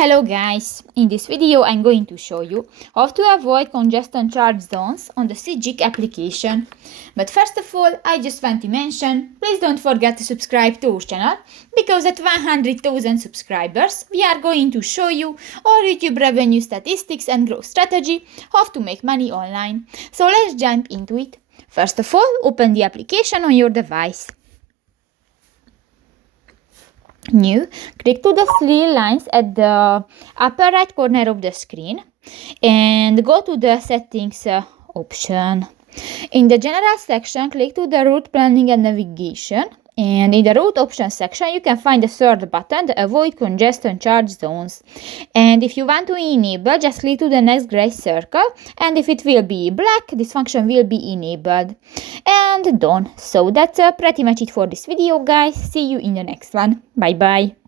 Hello guys, in this video I'm going to show you how to avoid congestion charge zones on the Sygic application. But first of all, I just want to mention, please don't forget to subscribe to our channel, because at 100,000 subscribers we are going to show you our YouTube revenue statistics and growth strategy, how to make money online. So let's jump into it. First of all, open the application on your device. New, click to the three lines at the upper right corner of the screen and go to the settings option. In the general section, click to the route planning and navigation, and in the route options section you can find the third button, the avoid congestion charge zones. And if you want to enable, just click to the next gray circle, and if it will be black, this function will be enabled. And done. So that's pretty much it for this video, guys. See you in the next one. Bye bye.